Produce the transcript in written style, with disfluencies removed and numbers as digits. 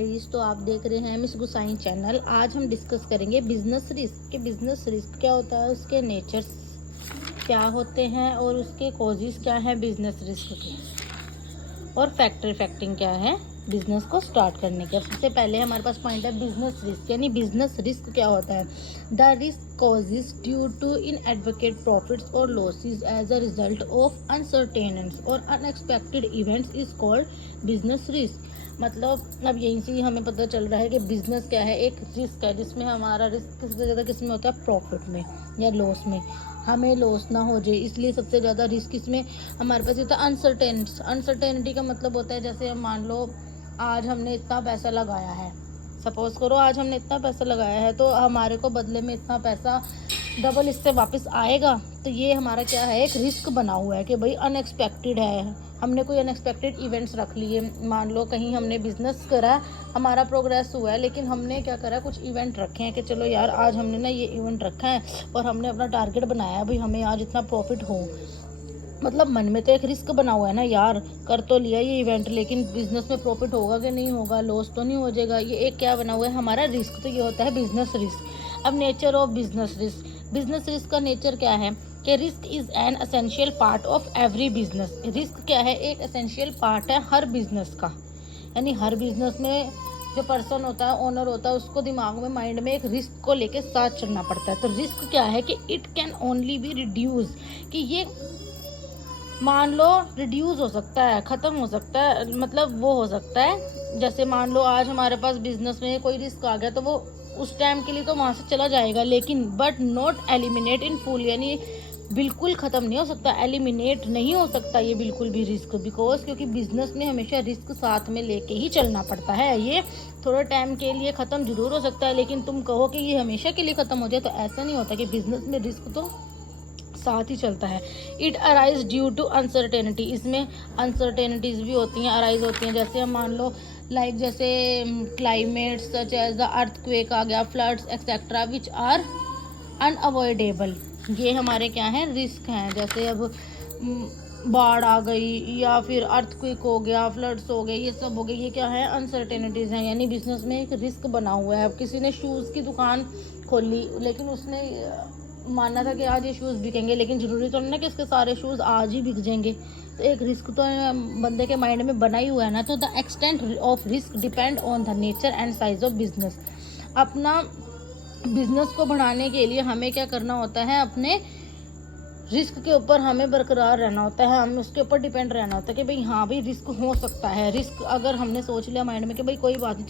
Guys, तो आप देख रहे हैं मिस गुसाई चैनल। आज हम डिस्कस करेंगे बिजनेस रिस्क के। बिजनेस रिस्क क्या होता है, उसके नेचर्स क्या होते हैं और उसके कॉजेस क्या है बिजनेस रिस्क के, और फैक्टर इफेक्टिंग क्या है बिजनेस को स्टार्ट करने के। सबसे पहले हमारे पास पॉइंट है बिजनेस रिस्क, यानी बिजनेस रिस्क क्या होता है। The risk causes due to inadequate profits और losses as a result of uncertainties और unexpected events is called business risk. मतलब अब यहीं से हमें पता चल रहा है कि बिजनेस क्या है, एक रिस्क है जिसमें हमारा रिस्क सबसे ज़्यादा किस में होता है, प्रॉफिट में या लॉस में। हमें लॉस ना हो जाए इसलिए सबसे ज़्यादा रिस्क इसमें हमारे पास होता है अनसर्टेनिटी का मतलब होता है, जैसे हम मान लो आज हमने इतना पैसा लगाया है, सपोज करो आज हमने इतना पैसा लगाया है तो हमारे को बदले में इतना पैसा डबल इससे वापस आएगा। तो ये हमारा क्या है, एक रिस्क बना हुआ है कि भाई अनएक्सपेक्टेड है, हमने कोई अनएक्सपेक्टेड इवेंट्स रख लिए। मान लो कहीं हमने बिजनेस करा, हमारा प्रोग्रेस हुआ है, लेकिन हमने क्या करा, कुछ इवेंट रखे हैं कि चलो यार आज हमने ना ये इवेंट रखा है और हमने अपना टारगेट बनाया है भाई हमें आज इतना प्रॉफिट हो। मतलब मन में तो एक रिस्क बना हुआ है ना यार, कर तो लिया ये इवेंट, लेकिन बिजनेस में प्रॉफिट होगा कि नहीं होगा, लॉस तो नहीं हो जाएगा। ये एक क्या बना हुआ है हमारा रिस्क, तो ये होता है बिजनेस रिस्क। अब nature of business risk. Business risk का नेचर क्या है कि risk is an essential part of every business. Risk क्या है, एक एसेंशियल पार्ट है हर बिजनेस का, यानी हर बिजनेस में जो पर्सन होता है, ओनर होता है, उसको दिमाग में, माइंड में एक रिस्क को लेके साथ चलना पड़ता है। तो रिस्क क्या है कि it can only be reduce, कि ये मान लो रिड्यूस हो सकता है, ख़त्म हो सकता है, मतलब वो हो सकता है। जैसे मान लो आज हमारे पास बिजनेस में कोई रिस्क आ गया तो वो उस टाइम के लिए तो वहाँ से चला जाएगा, लेकिन but not eliminate in full, यानी बिल्कुल ख़त्म नहीं हो सकता, एलिमिनेट नहीं हो सकता ये बिल्कुल भी रिस्क, बिकॉज क्योंकि बिजनेस में हमेशा रिस्क साथ में लेके ही चलना पड़ता है। ये थोड़े टाइम के लिए ख़त्म जरूर हो सकता है, लेकिन तुम कहो कि ये हमेशा के लिए ख़त्म हो जाए तो ऐसा नहीं होता, कि बिजनेस में रिस्क तो साथ ही चलता है। It arise due to uncertainty, इसमें अनसर्टेनिटीज भी होती हैं, अराइज होती हैं। जैसे हम मान लो लाइक जैसे climate such as the earthquake आ गया, floods etcetera which are unavoidable, ये हमारे क्या हैं, रिस्क हैं। जैसे अब बाढ़ आ गई या फिर अर्थक्वेक हो गया, फ्लड्स हो गए, ये सब हो गए, ये क्या है, अनसर्टेनिटीज हैं। यानी बिजनेस में एक रिस्क बना हुआ है। अब किसी ने शूज़ की दुकान खोली, लेकिन उसने मानना था कि आज ये शूज़ बिकेंगे, लेकिन ज़रूरी तो नहीं ना कि इसके सारे शूज़ आज ही बिक जाएंगे। तो एक रिस्क तो बंदे के माइंड में बना ही हुआ है ना। तो the extent of risk depend on the nature and size of business. अपना बिजनेस को बढ़ाने के लिए हमें क्या करना होता है, अपने रिस्क के ऊपर हमें बरकरार रहना होता है, हमें उसके ऊपर डिपेंड रहना होता है कि भाई हाँ भाई रिस्क हो सकता है। रिस्क अगर हमने सोच लिया माइंड में कि भाई कोई बात नहीं,